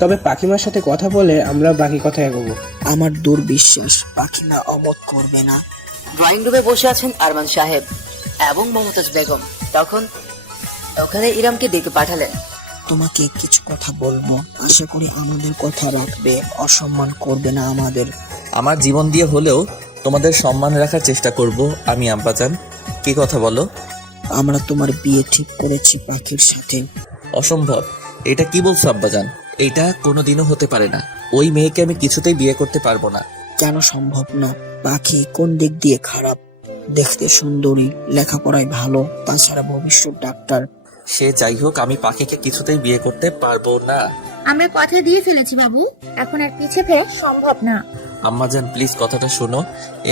তবে পাখিমার সাথে কথা বলে আমরা বাকি কথা এগোবো। আমার দূর বিশ্বাস পাখিমা অমত করবে না। ড্রয়িং রুমে বসে আছেন আরমান সাহেব এবং মমতাজ বেগম। তখন ওখানে ইরামকে ডেকে পাঠালেন। তোমাকে কিছু কথা বলবো, আশা করি আমাদের কথা রাখবে, অসম্মান করবে না আমাদের। আমার জীবন দিয়ে হলেও তোমাদের সম্মান রাখার চেষ্টা করব আমি আব্বাজান। কি কথা বলো? আমরা তোমার বিয়ে ঠিক করেছি পাখির সাথে। অসম্ভব। এটা কি বলছো আব্বাজান? এটা কোনোদিনও হতে পারে না। ওই মেয়েকে আমি কিছুতেই বিয়ে করতে পারবো না। কেন সম্ভব না? পাখি কোন দিক দিয়ে খারাপ? দেখতে সুন্দরী, লেখাপড়ায় ভালো, তাছাড়া ভবিষ্যৎ ডাক্তার। সে যাই হোক, আমি পাখিকে কিছুতেই বিয়ে করতে পারবো না। আমরা কথা দিয়ে ফেলেছি বাবু, এখন আর পিছে ফেরা সম্ভব না। আম্মাজান প্লিজ কথাটা শোনো।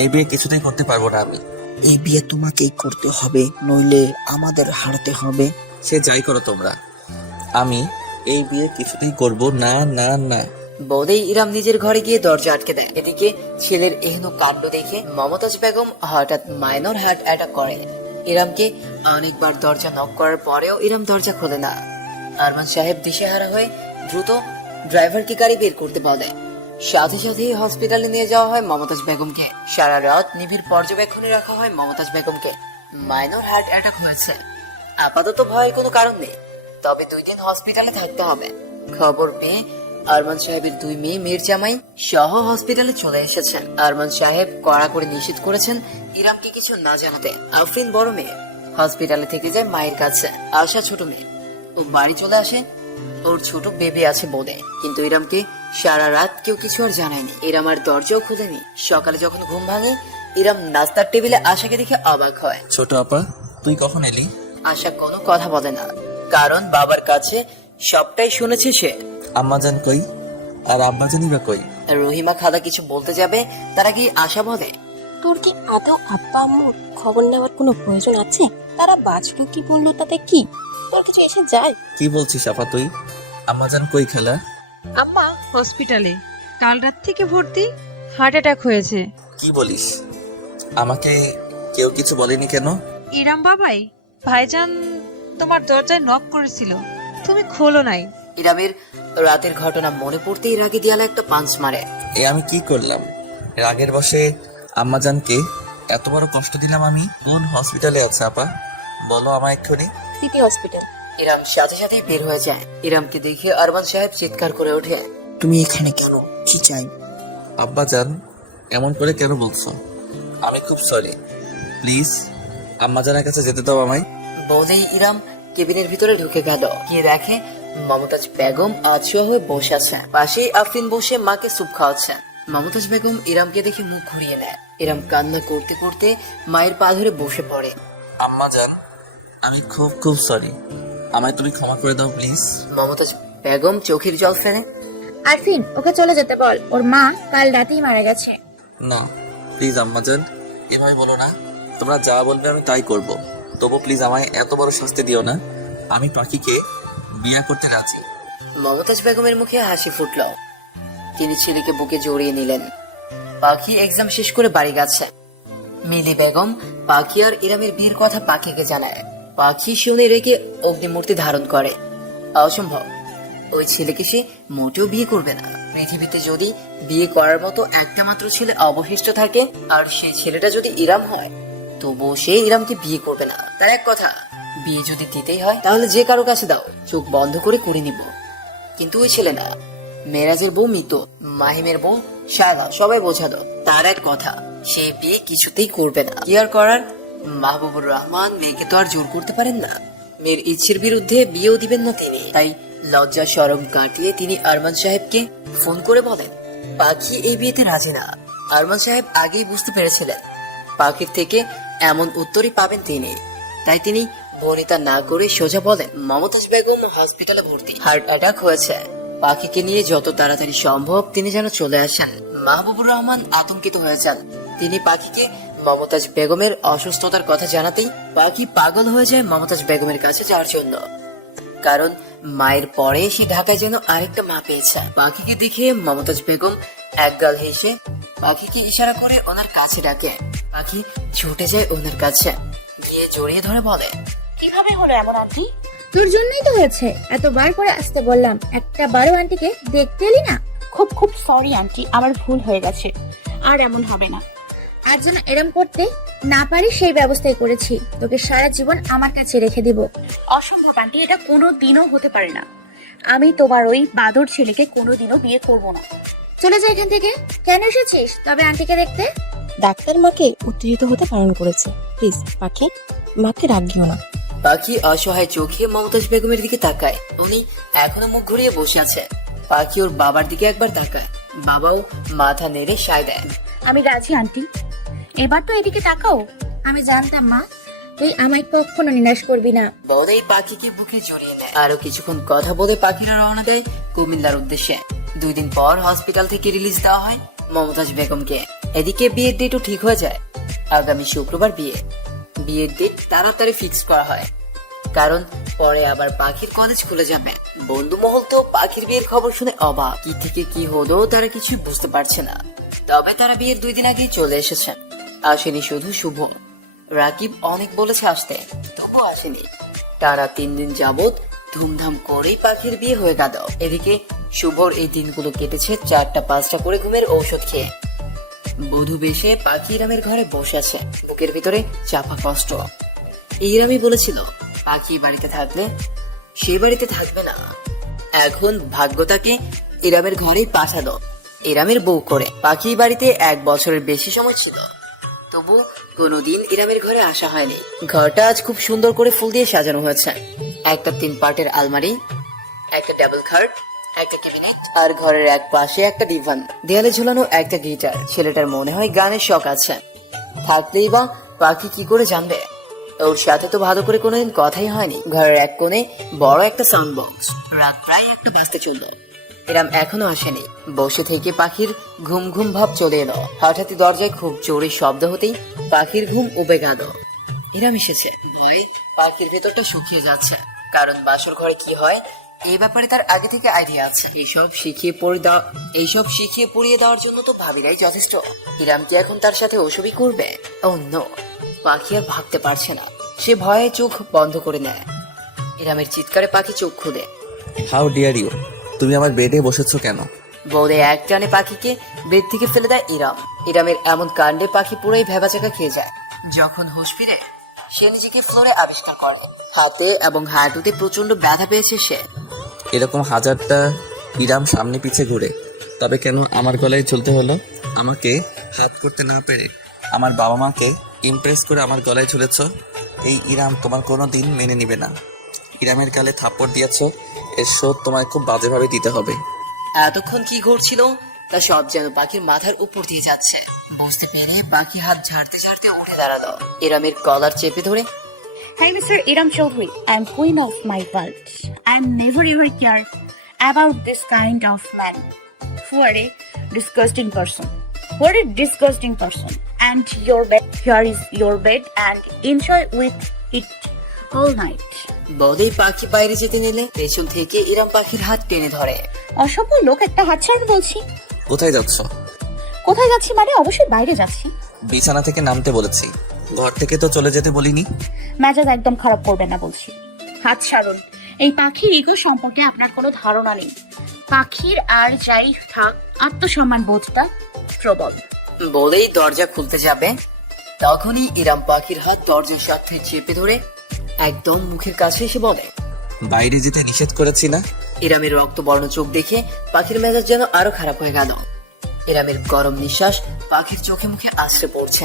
এই বিয়ে কিছুতেই করতে পারবো না আমি। এই বিয়ে তোমাকেই করতে হবে, নইলে আমাদের হারতে হবে। সে যাই করো তোমরা, আমি এই বিয়ে কিছুতেই করব না না না। বলেই ইরাম নিজের ঘরে গিয়ে দরজা আটকে দেয়। এদিকে ছেলের এহেন কাণ্ড দেখে মমতাজ বেগম হঠাৎ মাইনর হার্ট অ্যাটাক করেন। ইরামকে অনেকবার দরজা নক করার পরেও ইরাম দরজা খোলে না। আরমান সাহেব দিশেহারা হয়ে দ্রুত ড্রাইভারকে গাড়ি বের করতে বলে। সাথে সাথে হসপিটালে নিয়ে যাওয়া হয় মমতাজ বেগমকে। সারা রাত নিবিড় পর্যবেক্ষণে রাখা হয় মমতাজ বেগমকে। মাইনর হার্ট অ্যাটাক হয়েছে, আপাতত ভয়ের কোনো কারণ নেই, তবে 2 দিন হসপিটালে থাকতে হবে। খবর পেয়ে আরমান সাহেবের 2 মেয়ে মীর জামাই সহ হসপিটালে চলে এসেছেন। আরমান সাহেব কড়া করে নিষেধ করেছেন ইরামকে কিছু না জানাতে। আফরিন বড় মেয়ে হসপিটালে থেকে যায় মায়ের কাছে। আশা ছোট মেয়ে, ও বাড়ি চলে আসে, ওর ছোট বেবি আছে বলে। কিন্তু ইরামকে সারা রাত কেউ কিছু আর জানায়নি। ইরাম আর দরজাও খুলেনি। সকালে যখন ঘুম ভাঙে, ইরাম নাস্তার টেবিলে আশাকে দেখে অবাক হয়। ছোট আপা, তুই কখন এলি? আশা কোনো কথা বলে না, কারণ বাবার কাছে সবটাই শুনেছে সে। আম্মাজান কই? আর আব্বাজানই বা কই? রহিমা খালা কিছু বলতে যাবে, তার আগে আশা বলে, তোর কি আদৌ আব্বা আম্মুর খবর নেওয়ার কোনো প্রয়োজন আছে? তারা বাঁচলো কি বললো তাতে কি তোর কিছু এসে যায়? কি বলছিস আপা তুই? আম্মাজান কই খালা? আম্মা হসপিটালে, কাল রাত থেকে ভর্তি, হার্ট অ্যাটাক হয়েছে। কি বলিস? আমাকে কেউ কিছু বলেনি কেন? ইরাম বাবাই, ভাইজান তোমার দরজায় নক করেছিল, তুমি খোলো নাই। ইরামের রাতের ঘটনা মনে পড়তেই রাগে দিয়ালা একটা পাঞ্চ মারে। এ আমি কি করলাম? রাগের বশে আম্মাজানকে এত বড় কষ্ট দিলাম আমি? কোন হসপিটালে আছে আপা? বলো আমায় এক্ষুনি। City hospital. ইরাম সাথে সাথেই বের হয়ে যায়। ইরামকে দেখে আরমান সাহেব চিৎকার করে ওঠে। তুমি এখানে কেন? কি চাই? আব্বাজান এমন করে কেন বলছো? আমি খুব সরি, প্লিজ আম্মাজানের কাছে যেতে দাও আমায়। বলেই ইরাম কেবিনের ভিতরে ঢুকে গেল। গিয়ে দেখে মমতাজ বেগম আছোয়া হয়ে বসে আছে। পাশেই আফরিন বসে মাকে স্যুপ খাওয়াচ্ছে। মমতাজ বেগম ইরামকে দেখে মুখ ঘুরিয়ে নেয়। ইরাম কান্না করতে করতে মায়ের পা ধরে বসে পড়ে। আম্মাজান আমি খুব খুব সরি, আমায় তুমি ক্ষমা করে দাও প্লিজ। মমতাজ বেগম চোখের জল ফেলে। আরফিন, ওকে চলে যেতে বল, ওর মা কাল রাতেই মারা গেছে। না প্লিজ আম্মাজান, এভাবে বলো না। তোমরা যা বলবে আমি তাই করব, তবু প্লিজ আমায় এত বড় শাস্তি দিও না। আমি পাখিকে বিয়ে করতে রাজি। মমতাজ বেগমের মুখে হাসি ফুটল। তিনি ছেলেকে বুকে জড়িয়ে নিলেন। পাখি এক্সাম শেষ করে বাড়ি গেছে। মিলি বেগম পাখি আর ইরামের বিয়ের কথা পাখিকে জানায়। পাখি শুনে রেখে অগ্নিমূর্তি ধারণ করে। অসম্ভব, ওই ছেলেকে সে মোটেও বিয়ে করবে না। পৃথিবীতে যদি বিয়ে করার মতো একটা মাত্র ছেলে অবশিষ্ট থাকে, আর সেই ছেলেটা যদি ইরাম হয়, তবুও সে ইরামকে বিয়ে করবে না। তার এক কথা, বিয়ে যদি দিতেই হয় তাহলে যে কারো কাছে দাও, চোখ বন্ধ করে নিব। কিন্তু ওই ছেলে না। মেরাজের বউ মিতু, মাহিমের বউ শায়লা, সবাই বোঝালো। তার এক কথা, সে বিয়ে কিছুতেই করবে না। কি আর করার, মাহবুবুর রহমান মেয়েকে তো আর জোর করতে পারেন না। মেয়ের ইচ্ছের বিরুদ্ধে বিয়েও দিবেন না তিনি। তাই লজ্জা শরম কাটিয়ে তিনি আরমান সাহেবকে ফোন করে বলেন পাখি এই বিয়েতে রাজি না। আরমান সাহেব আগেই বুঝতে পেরেছিলেন পাখির থেকে এমন উত্তরই পাবেন তিনি। তাই তিনি বনিতা না করে সোজা বলেন মমতাজ বেগম হসপিটালে ভর্তি, হার্ট অ্যাটাক হয়েছে। পাখিকে নিয়ে যত তাড়াতাড়ি সম্ভব তিনি যেন চলে আসেন। মাহবুবুর রহমান আতঙ্কিত হয়ে যান। তিনি পাখিকে মমতাজ বেগমের অসুস্থতার কথা জানাতেই পাখি পাগল হয়ে যায় মমতাজ বেগমের কাছে যাওয়ার জন্য। কারণ মায়ের পরে সে ঢাকায় যেন আরেকটা মা পেয়েছে। পাখিকে দেখে মমতাজ বেগম একগাল হেসে পাখিকে ইশারা করে ওনার কাছে ডাকে। পাখি ছুটে যায় ওনার কাছে, গিয়ে জড়িয়ে ধরে বলে, কিভাবে হলো এমন আন্টি? তোর জন্যই তো হয়েছে, এতবার করে আসতে বললাম, একটা বারো আন্টিকে দেখতে এলি না। খুব খুব সরি আন্টি, আমার ভুল হয়ে গেছে, আর এমন হবে না। আর যেন এরম করতে না পারি সেই ব্যবস্থাই করেছি, তোকে সারা জীবন আমার কাছে রেখে দিব। অসম্ভব আন্টি, এটা কোনো দিনও হতে পারে না। আমি তোমার ওই বাদর ছেলেকে কোনোদিনও বিয়ে করব না। চলে যা এখান থেকে। কেন এসেছিস তবে আন্টিকে দেখতে? ডাক্তার মাকে উত্তেজিত হতে বারণ করেছে। প্লিজ পাখি, মাকে রাগিও না। পাখি অসহায় চোখে মমতাজ বেগমের দিকে তাকায়। উনি এখনো মুখ ঘুরিয়ে বসে আছে। পাখি ওর বাবার দিকে একবার তাকায়, বাবাও মাথা নেড়ে সায় দেয়। আমি রাজি আন্টি, এবার তো এদিকে তাকাও। আমি জানতাম মা, তুই আমায় কখনো নিরাশ করবি না। বলেই পাখিকে বুকে জড়িয়ে নেয়। আরো কিছুক্ষণ কথা বলে পাখিরা রওনা দেয় কুমিল্লার উদ্দেশ্যে। 2 দিন পর হসপিটাল থেকে রিলিজ দেওয়া হয় মমতাজ বেগমকে। এদিকে বিয়ের ডেটও ঠিক হয়ে যায়। আগামী শুক্রবার বিয়ের ডেট তাড়াতাড়ি ফিক্স করা হয়, কারণ পরে আবার পাখির কলেজ খুলে যাবে। বন্ধু মহল তো পাখির বিয়ের খবর শুনে অবাক, কি থেকে কি হলো তারা কিছুই বুঝতে পারছে না। তবে তারা বিয়ের 2 দিন আগেই চলে এসেছে। আসেনি শুধু শুভ, রাকিব অনেক বলেছে আসতে, তবু আসেনি। টানা 3 দিন যাবত ধুমধাম করেই পাখির বিয়ে হয়ে গেল। এদিকে শুভর এই দিনগুলো কেটেছে 4টা-5টা করে ঘুমের ঔষধ খেয়ে। বধূ বেশে পাখি ইরামের ঘরে বসে আছে, বুকের ভিতরে চাপা কষ্ট। ইরামই বলেছিল পাখি বাড়িতে থাকলে সেই বাড়িতে থাকবে না। এখন ভাগ্য তাকে ইরামের ঘরেই পাঠালো ইরামের বউ করে। পাখি বাড়িতে 1 বছরের বেশি সময় ছিল, তবু কোনোদিন ইরামের ঘরে আসা হয়নি। ঘরটা আজ খুব সুন্দর করে ফুল দিয়ে সাজানো হয়েছে। একটা 3 পার্টের আলমারি, একটা টেবিল খাট, একটা ক্যাবিনেট, আর ঘরের এক পাশে একটা ডিভান। দেয়ালে ঝুলানো একটা গিটার। ছেলেটার মনে হয় গানের শখ আছে, থাকলেই বা পাখি কি করে জানবে? ওর সাথে তো ভালো করে কোনোদিন কথাই হয়নি। ঘরের এক কোণে বড় একটা সাউন্ড বক্স। রাত প্রায় 1টা বাজতে চললো, এরাম এখনো আসেনি। বসে থেকে পাখির ঘুম ঘুম ভাব চলে এলো। হঠাৎই দরজায় খুব জোরে শব্দ হতেই পাখির ঘুম উবে গেল। এরাম এসেছে। ভয় পাখির ভেতরটা শুকিয়ে যাচ্ছে, কারণ বাসর ঘরে কি হয় এই ব্যাপারে তার আগে থেকে আইডিয়া আছে। এইসব শিখিয়ে পড়িয়ে দেওয়ার জন্য তো ভাবিরাই যথেষ্ট। ইরাম কি এখন তার সাথে ওসবই করবে? ও নো, পাখি আর ভাবতে পারছে না। সে ভয়ে চোখ বন্ধ করে নেয়। ইরামের চিৎকারে পাখি চোখ খুলে। হাউ ডিয়ার ইউ, তুমি আমার বেডে বসেছো কেন? বলে এক টানে পাখিকে বেড থেকে ফেলে দেয় ইরাম। ইরামের এমন কাণ্ডে পাখি পুরোই ভেবাচাকা খেয়ে যায়। যখন হুঁশ ফিরে সে নিজেকে ফ্লোরে আবিষ্কার করে। হাতে এবং হাঁটুতে প্রচন্ড ব্যথা পেয়েছে সে। এরকম হাজারটা ইরাম সামনে পিছে ঘুরে, তবে কেন আমার গলায় চলতে হলো? আমাকে হাত করতে না পেরে আমার বাবা মাকে ইমপ্রেস করে আমার গলায় ঝুলেছ। এই ইরাম তোমার কোনো দিন মেনে নিবে না। ইরামের গালে থাপ্পড় দিয়েছ, এর শোধ তোমায় খুব বাজেভাবে দিতে হবে। এতক্ষণ কি ঘটছিল তা সব যেন পাখির মাথার উপর দিয়ে যাচ্ছে। বুঝতে পেরে পাখি হাত ঝাড়তে ঝাড়তে উঠে দাঁড়ালো। ইরামের কলার চেপে ধরে, Hi, Mr. Iram Chaudhary. I'm queen of my world. I'm never ever care about this kind of man. Who are a disgusting person. What a disgusting person. And your bed. Here is your bed and enjoy with it all night. বলেই পাখি বাইরে যেতে নিলে পেছন থেকে ইরাম পাখির হাত টেনে ধরে। অসভ্য লোক, একটা হাত ছাড়ানো বলছি। কোথায় যাচ্ছ? কোথায় যাচ্ছি মানে অবশ্যই বাইরে যাচ্ছি। বিছানা থেকে নামতে বলেছি, ঘর থেকে তো চলে যেতে বলিনি। মেজাজ একদম খারাপ করবে না বলছি। হাত ছাড়ুন। এই পাখির ইগো সম্পর্কে আপনার কোনো ধারণা নেই। পাখির আর যাই থাক, আত্মসম্মান বোধটা প্রবল। বলেই দরজা খুলতে যাবে, তখনই ইরাম পাখির হাত দরজার সাথে চেপে ধরে একদম মুখের কাছে এসে বলে, বাইরে যেতে নিষেধ করেছি না? ইরামের রক্তবর্ণ চোখ দেখে পাখির মেজাজ যেন আরো খারাপ হয়ে গেল। ইরামের গরম নিঃশ্বাস পাখির চোখে মুখে আছড়ে পড়ছে।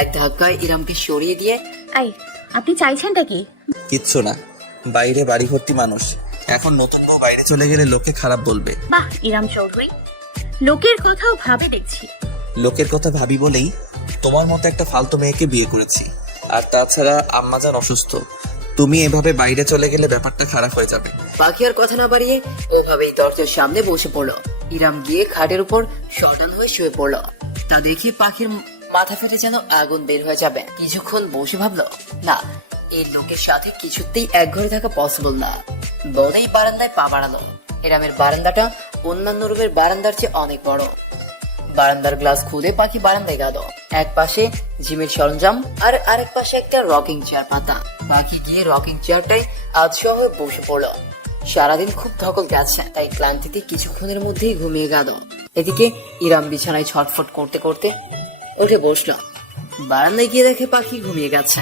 এক ধাক্কায় ইরামকে সরিয়ে দিয়ে, আই, আপনি চাইছেনটা কি? কিচ্ছু না, বাইরে বাড়ি ভর্তি মানুষ। এখন নতুন বউ বাইরে চলে গেলে লোকে খারাপ বলবে। বাহ ইরাম চৌধুরী, লোকের কথাও ভাবে দেখছি। লোকের কথা ভাবি বলেই তোমার মতো একটা ফালতু মেয়েকে বিয়ে করেছি। আর তাছাড়া আম্মাজান অসুস্থ, তুমি এভাবে বাইরে চলে গেলে ব্যাপারটা খারাপ হয়ে যাবে। পাখি আর কথা না বাড়িয়ে ওভাবেই দরজার সামনে বসে পড়লো। ইরাম গিয়ে খাটের উপর শটান হয়ে শুয়ে পড়লো। তা দেখি পাখির মাথা ফেটে যেন আগুন বের হয়ে যাবে। কিছুক্ষণ বসে ভাবলো, না, এই লোকের সাথে কিছুতেই এক ঘরে থাকা পসিবল না। বলেই বারান্দায় পা বাড়ালো। ইরামের বারান্দাটা অন্যান্য রুমের বারান্দার চেয়ে অনেক বড়। বারান্দার গ্লাস খুলে পাখি বারান্দায় গেল। এক পাশে জিমের সরঞ্জাম আর আরেক পাশে একটা রকিং চেয়ার পাতা। পাখি গিয়ে রকিং চেয়ারটায় আধশোয়া হয়ে বসে পড়লো। সারাদিন খুব ধকল গেছে, তাই ক্লান্তিতে কিছুক্ষণের মধ্যেই ঘুমিয়ে গেল। এদিকে ইরাম বিছানায় ছটফট করতে করতে উঠে বসলো। বারান্দায় গিয়ে দেখে পাখি ঘুমিয়ে গেছে।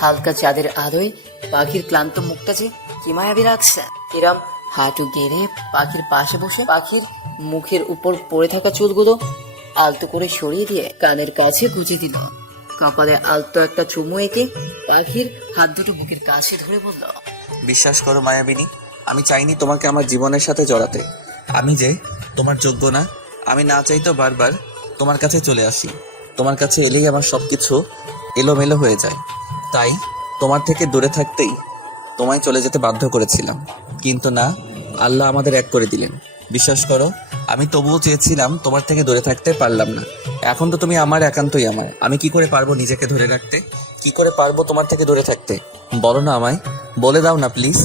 হালকা চাঁদের আলোয় পাখির ক্লান্ত মুখটা যে কি মায়াবী লাগছে। ইরাম হাঁটু গেড়ে পাখির পাশে বসে পাখির মুখের উপর পড়ে থাকা চুলগুলো আলতো করে সরিয়ে দিয়ে কানের কাছে গুজে দিল। কপালে আলতো একটা চুমু এঁকে পাখির হাত দুটো বুকের কাছে ধরে বলল, বিশ্বাস করো মায়াবিনী, আমি চাইনি তোমাকে আমার জীবনের সাথে জড়াতে। আমি যে তোমার যোগ্য না, আমি না চাইতেও বারবার তোমার কাছে চলে আসি। তোমার কাছে এলেই আমার সবকিছু এলোমেলো হয়ে যায়। তাই তোমার থেকে দূরে থাকতেই তোমায় চলে যেতে বাধ্য করেছিলাম, কিন্তু না, আল্লাহ আমাদের এক করে দিলেন। বিশ্বাস করো, আমি তবুও চেয়েছিলাম তোমার থেকে দূরে থাকতে, পারলাম না। এখন তো তুমি আমার, একান্তই আমার। আমি কি করে পারবো নিজেকে ধরে রাখতে? কি করে পারবো তোমার থেকে দূরে থাকতে? বলো না আমায়, বলে দাও না প্লিজ।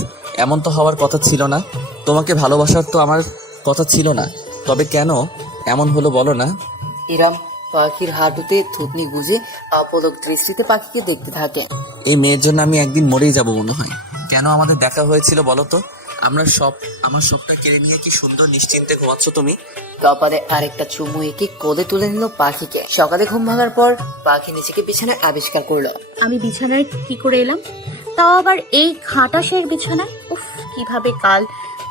এমন তো হওয়ার কথা ছিল না। তোমাকে ভালোবাসার তো আমার কথা ছিল না, তবে কেন এমন হলো বলো না? ইরাম পাখির হাঁটুতে থুতনি গুজে অপলক দৃষ্টিতে পাখিকে দেখতে থাকে। এই মেয়ের জন্য আমি একদিন মরেই যাব মনে হয়। কেন আমাদের দেখা হয়েছিল বলো তো? আমার সবটা কেড়ে নিয়ে কি সুন্দর নিশ্চিন্তে ঘুমাচ্ছ তুমি? কপালে আরেকটা চুমু এঁকে কোলে তুলে নিল পাখিকে। সকালে ঘুম ভাঙার পর পাখি নিজেকে বিছানায় আবিষ্কার করলো। আমি বিছানায় কি করে এলাম, তাও আবার এই খাটাসের বিছানায়? উফ, কিভাবে কাল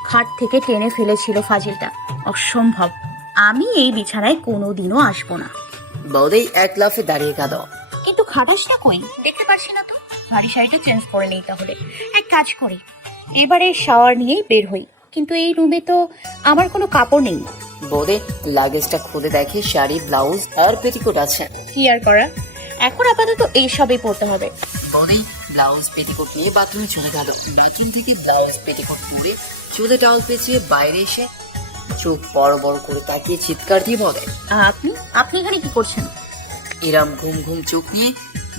খাট থেকে টেনে ফেলেছিল ফাজিলটা, অসম্ভব। আমি এই বিছানায় কোনোদিনও আসবো না। বৌদেই এক লাফে দাঁড়িয়ে গেল। কিন্তু খাটাসটা কই দেখতে পারছি না তো। ভারী শাড়িটা চেঞ্জ করে নেই তাহলে। এক কাজ করি, এবারে শাওয়ার নিয়েই বের হই। কিন্তু এই রুমে তো আমার কোনো কাপড় নেই। বৌদে লাগেজটা খুলে দেখে শাড়ি, ব্লাউজ আর পেটিকোট আছে। কি আর করা, এখন আপাতত এইসবই পড়তে হবে। বৌদেই ব্লাউজ পেটিকোট নিয়ে বাথরুমে চলে গেল। বাথরুম থেকে ব্লাউজ পেটিকোট পরে চুলে টাওয়াল পেঁচিয়ে বাইরে এসে চোখ বড় বড় করে তাকিয়ে চিৎকার দিয়ে বলে, আপনি আপনি এখানে কি করছেন? ইরাম ঘুম ঘুম চোখ নিয়ে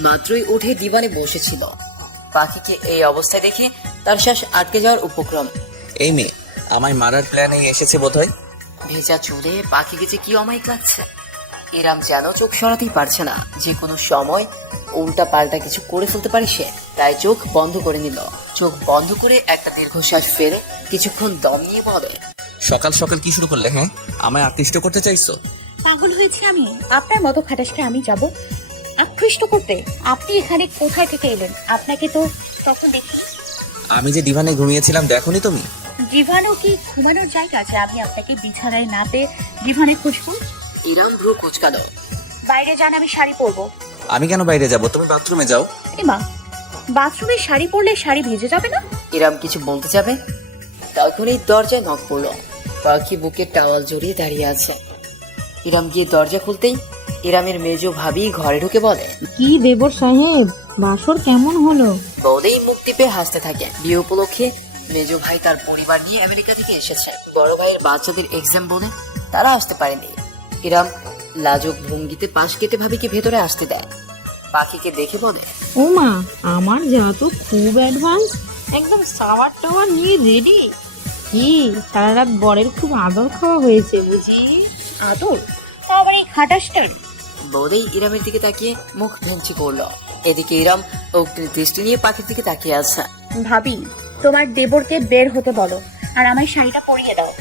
মাত্রই উঠে দিবানে বসেছিল। পাখিকে এই অবস্থায় দেখে তার শ্বাস আটকে যাওয়ার উপক্রম। এই মেয়ে আমায় মারার প্ল্যানে এসেছে বোধহয়। ভেজা চুলে পাখিকে যে কি অমায়িক লাগছে। ইরাম যেন চোখ সরাতেই পারছে না, যে কোনো সময় উল্টা পাল্টা কিছু করে ফেলতে পারে সে। তাই চোখ বন্ধ করে নিল। চোখ বন্ধ করে একটা দীর্ঘশ্বাস ফেলে কিছুক্ষণ দম নিয়ে বলে, সকাল সকাল কি শুরু করলে? হ্যাঁ, আমায় আকৃষ্ট করতে চাইছো? পাগল হয়েছি আমি? আপনার মতো খাটাসকে আমি যাব আকৃষ্ট করতে? আপনি এখানে কোথায় থেকে এলেন? আপনাকে তো তখন দেখি। আমি যে ডিভানে ঘুমিয়েছিলাম দেখোনি তুমি? জীবাণু কি ঘুমানোর জায়গা আছে? আমি আপনাকে বিছানায় না পেয়ে জীবাণে খুঁজবো? ইরাম ভ্রু কুচকালো। বাইরে যান, আমি শাড়ি পরবো। আমি কেন বাইরে যাব? তুমি বাথরুমে যাও। এমা, বাথরুমে শাড়ি পরলে শাড়ি ভিজে যাবে না? ইরাম কিছু বলতে যাবে, তখনই দরজায় নক পড়লো। পাখি বুকে টাওয়াল জড়িয়ে দাঁড়িয়ে আছে। ইরাম গিয়ে দরজা খুলতেই ইরামের মেজো ভাবি ঘরে ঢুকে বলে, কি দেবর সাহেব, বাসর কেমন হলো? বৌদেই মুখ টিপে হাসতে থাকে। বিয়ে উপলক্ষে মেজো ভাই তার পরিবার নিয়ে আমেরিকা থেকে এসেছে। বড় ভাইয়ের বাচ্চাদের এক্সাম বলে তারা আসতে পারেনি। ইরাম লাজুক ভঙ্গিতে পাশ কেটে ভাবিকে ভেতরে আসতে দেয়। পাখিকে দেখে বলে, ও মা, আমার যা তো খুব অ্যাডভান্স, একদম সাওয়ার টাওয়ার নিয়ে রেডি। কি সারা রাত বরের খুব আদর খাওয়া হয়েছে বুঝি? আদর? তা আবার এই খাটাসটার? বৌদেই ইরামের দিকে তাকিয়ে মুখ ভেঙচি করলো। এদিকে ইরাম অগ্নি দৃষ্টি নিয়ে পাখির দিকে তাকিয়ে আছে। ভাবি, তোমার দেবরকে বের হতে বলো আর আমার শাড়িটা পরিয়ে দাও।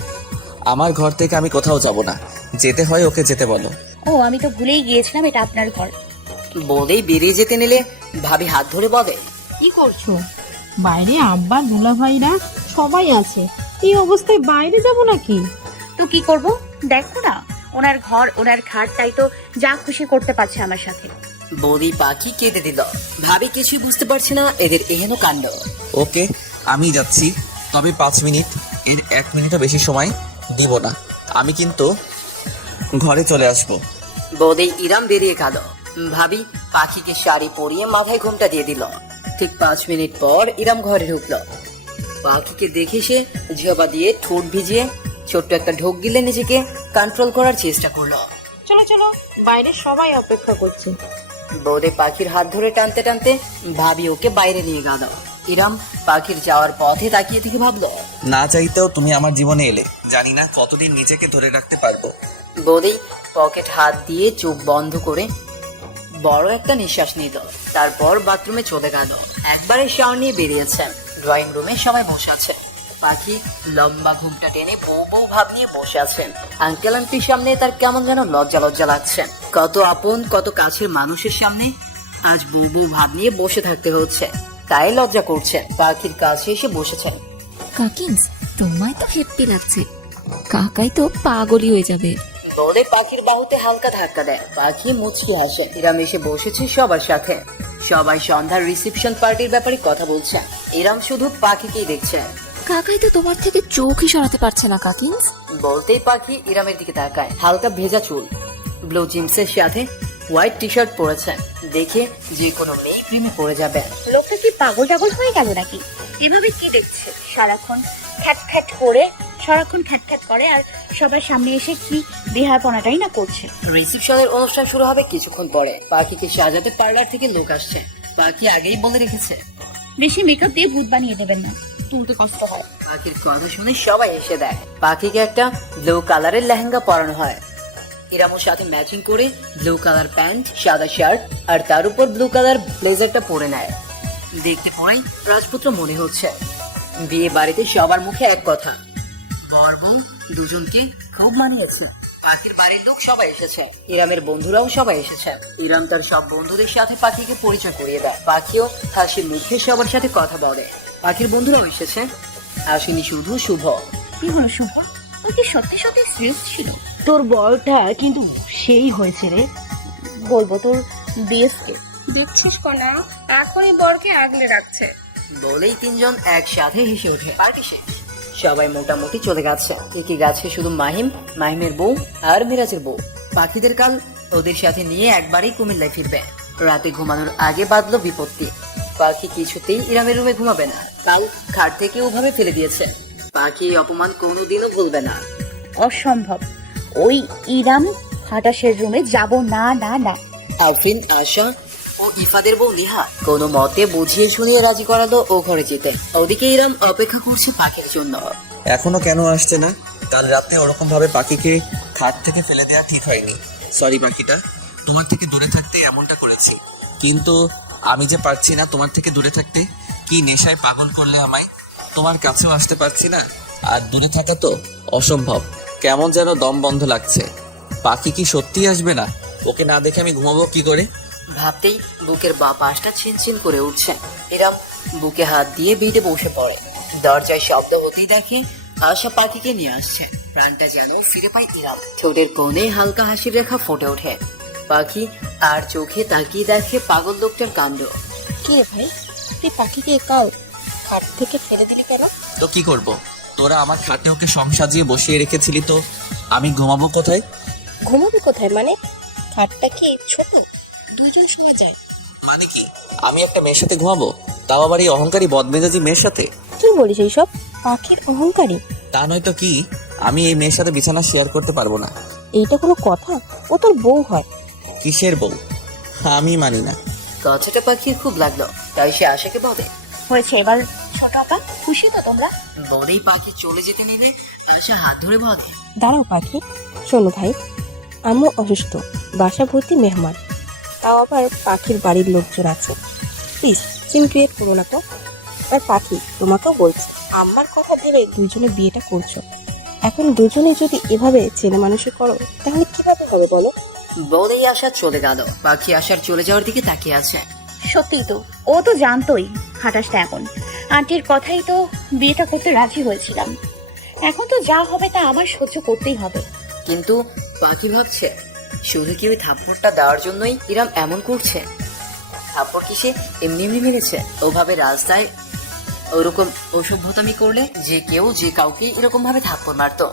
আমার ঘর থেকে আমি কোথাও যাব না, যেতে হয় ওকে যেতে বলো। ও, আমি তো ভুলেই গিয়েছিলাম এটা আপনার ঘর। বৌদেই বেরিয়ে যেতে নিলে ভাবি হাত ধরে বলে, কি করছো? বাইরে আব্বা দুলা ভাইরা সবাই আছে, এই অবস্থায় বাইরে যাব নাকি? তো কি করব? দেখো না, ওনার ঘর, ওনার খাট, তাই তো যা খুশি করতে পারছে আমার সাথে। বৌদি পাখি কেঁদে দিল। ভাবি কিছুই বুঝতে পারছে না এদের এহেন কাণ্ড। ওকে, আমি যাচ্ছি, তবে 5 মিনিট, এর 1 মিনিটও বেশি সময় দিব না। আমি কিন্তু ঘরে চলে আসবো। বৌদি ইরাম বেরিয়ে গেল। ভাবি পাখিকে শাড়ি পরিয়ে মাথায় ঘোমটা দিয়ে দিল। ঠিক 5 মিনিট পর ইরাম ঘরে ঢুকলো। পাখিকে দেখে সে ঝিওবা দিয়ে ঠোঁট ভিজিয়ে ছোট্ট একটা ঢোক গিলে নিজেকে কন্ট্রোল করার চেষ্টা করলো। চলো চলো, বাইরে সবাই অপেক্ষা করছে। বৌদি পাখির হাত ধরে টানতে টানতে ভাবি ওকে বাইরে নিয়ে গেল। ইরাম পাখির যাওয়ার পথে তাকিয়ে থেকে ভাবলো, না চাইতেও তুমি আমার জীবনে এলে, জানি না কতদিন নিজেকে ধরে রাখতে পারবো। বৌদি পকেট হাত দিয়ে চোখ বন্ধ করে বড় একটা নিঃশ্বাস নিল। তারপর বাথরুমে চলে গেল। একবারে শাওয়ার নিয়ে বেরিয়েছে। ড্রয়িং রুমে সবাই বসে আছে। পাখি লম্বা ঘুমটা টেনে বউ বউ ভাব নিয়ে বসে আছেন। আঙ্কেল আন্টির সামনে তার কেমন যেন লজ্জা লজ্জা লাগছে। কত আপন কত কাছের মানুষের সামনে আজ বউ বউ ভাব নিয়ে বসে থাকতে হচ্ছে, তাই লজ্জা করছে। পাখির কাছে এসে বসেছেন। কাকিন্স, তোমায় তো হেপি লাগছে, কাকাই তো পাগলই হয়ে যাবে। বলে পাখির বাহুতে হালকা ধাক্কা দেয়। পাখি মুচকি হাসে। ইরাম এসে বসেছে সবার সাথে। সবাই সন্ধ্যার রিসেপশন পার্টির ব্যাপারে কথা বলছে। ইরাম শুধু পাখিকেই দেখছে। কাকাই তো তোমার থেকে চোখই সরাতে পারছে না কাকিন্স। বলতেই পাখি ইরামের দিকে তাকায়। হালকা ভেজা চুল, ব্লু জিন্সের সাথে হোয়াইট টি শার্ট পরেছে। দেখে যে কোনো মেয়ে প্রেমে পড়ে যাবে। লোকটা কি পাগল টাগল হয়ে গেল নাকি? এভাবে কি দেখছে? সারাক্ষণ খ্যাট খ্যাট করে আর সবার সামনে এসে কি বিহারপনাটাই না করছে। রিসেপশনের অনুষ্ঠান শুরু হবে কিছুক্ষণ পরে। পাখিকে সাজাতে পার্লার থেকে লোক আসছে। পাখি আগেই বলে রেখেছে, বেশি মেকআপ দিয়ে ভূত বানিয়ে দেবেন না, তুলতে কষ্ট হয়। পাখির কথা শুনে সবাই এসে দেয়। পাখিকে একটা ব্লু কালারের লেহেঙ্গা পরানো হয়। ইরামোর সাথে ম্যাচিং করে ব্লু কালার প্যান্ট, সাদা শার্ট আর তার উপর ব্লু কালার ব্লেজারটা পরে নেয়। দেখতে পরেই রাজপুত্র মনে হচ্ছে। বিয়ে বাড়িতে সবার মুখে এক কথা, বর বউ দুজনকে খুব মানিয়েছে। পাখির বাড়ির লোক সবাই এসেছে। ইরামের বন্ধুরাও সবাই এসেছে। ইরাম তার সব বন্ধুদের সাথে পাখিকে পরিচয় করিয়ে দেয়। পাখিও হাসি মুখে সবার সাথে কথা বলে। পাখির বন্ধুরাও এসেছে। আসেনি শুধু শুভ। কি হলো শুভ? ও কি সত্যি সত্যি সিরিয়াস ছিল? তোর বলটা কিন্তু সেই হয়েছে রে। বলবো তোর বিএসকে। দেখছিস কনা, এখনই বরকে আগলে রাখছে। বলেই তিনজন একসাথে হেসে ওঠে। পার্টি শেষ। সবাই মোটামুটি চলে গেছে। একে গেছে শুধু মাহিমের বউ আর মিরাজের বউ। পাখিদের কাল ওদের সাথে নিয়ে একবারই কুমিল্লায় ফিরবে। রাতে ঘুমানোর আগে বাঁধলো বিপত্তি। পাখি কিছুতেই ইরামের রুমে ঘুমাবে না। কাল খাট থেকে ওভাবে ফেলে দিয়েছে। পাখি এই অপমান কোনোদিনও ভুলবে না। অসম্ভব, ওই ইরাম হাটাসের রুমে যাব না না না। আফরিন, আশা ও ইফাদের বউ নিহা কোনো মতে বুঝিয়ে শুনিয়ে রাজি করালো ও ঘরে যেতে। ওদিকে ইরাম অপেক্ষা করছে পাখির জন্য। এখনো কেন আসছে না? কাল রাতে ওরকম ভাবে পাখিকে খাট থেকে ফেলে দেওয়া ঠিক হয়নি। সরি পাখিটা, তোমার থেকে দূরে থাকতে এমনটা করেছি। কিন্তু আমি যে পারছি না তোমার থেকে দূরে থাকতে। কি নেশায় পাগল করলে আমায়। তোমার কাছেও আসতে পারছি না, আর দূরে থাকা তো অসম্ভব। কেমন যেন দম বন্ধ লাগছে। পাখি কি সত্যিই আসবে না? ওকে না দেখে আমি ঘুমাবো কি করে? ভাবতেই বুকের বা পাশটা ছিনছিন করে উঠছে। ইরাম বুকে হাত দিয়ে বেডে বসে পড়ে। দরজায় শব্দ হতেই দেখে আশা পাখিকে নিয়ে আসছে। প্রাণটা যেন ফিরে পায় ইরাম। ঠোঁটের কোণে হালকা হাসির রেখা ফুটে ওঠে। পাখি আর চোখে তাকিয়ে দেখে পাগল লোকটার কাণ্ড। কি রে ভাই, তুই পাখিকে কাল খাট থেকে ফেলে দিলি কেন? তো কি করব? তোরা আমার খাটে ওকে সাজিয়ে বসিয়ে রেখেছিলি, তো আমি ঘুমাবো কোথায়? ঘুমাবি কোথায় মানে? খাটটা কি ছোট? দুইজন শোয়া যায়। মানে কি, আমি একটা মেয়ের সাথে ঘুমাবো? তাও আবার এই অহংকারী বদমেজাজি মেয়ের সাথে? কি বলিস এইসব? পাখির অহংকারী? তা নয় তো কি, আমি এই মেয়ের সাথে বিছানা শেয়ার করতে পারবো না। এইটা কোনো কথা? ও তোর বউ হয়। কিসের বউ? আমি মানি না। কথাটা পাখির খুব লাগলো, তাই সে আশাকে বলে। হয়েছে এবার ছোট আপা, খুশি তো তোমরা? বলেই পাখি চলে যেতে নিলে আশা হাত ধরে বলে, দাঁড়াও পাখি, শোনো ভাই, আম্মু অসুস্থ, বাসা ভর্তি মেহমান, তাও আবার পাখির বাড়ির লোকজন আছে। প্লিজ সিন ক্রিয়েট করো না তো। আর পাখি, তোমাকেও বলছি, আম্মার কথা ভেবে দুইজনে বিয়েটা করছো। এখন দুজনে যদি এভাবে ছেলে মানুষই করো তাহলে কিভাবে হবে বলো? বলেই আশা চলে গেল। পাখি আশার চলে যাওয়ার দিকে তাকিয়ে আছে। সত্যিই তো, ও তো জানতোই হাটাসটা এমন। আন্টির কথাই তো বিয়েটা করতে রাজি হয়েছিলাম। এখন তো যা হবে তা আমার সহ্য করতেই হবে। কিন্তু পাখি ভাবছে, শুধু কি ওই থাপ্পড়টা দেওয়ার জন্যই ইরাম এমন করছে? থাপ্পড় কি সে এমনি এমনি মেরেছে? ওভাবে রাস্তায় ওরকম অসভ্যতামি করলে যে কেউ যে কাউকে এরকম ভাবে থাপ্পড় মারতো।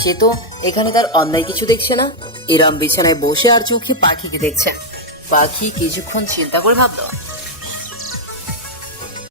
সে তো এখানে তার অন্যায় কিছু দেখছে না। ইরাম বিছানায় বসে আর চোখে পাখিকে দেখছে। পাখি কিছুক্ষণ চিন্তা করে ভাবলো,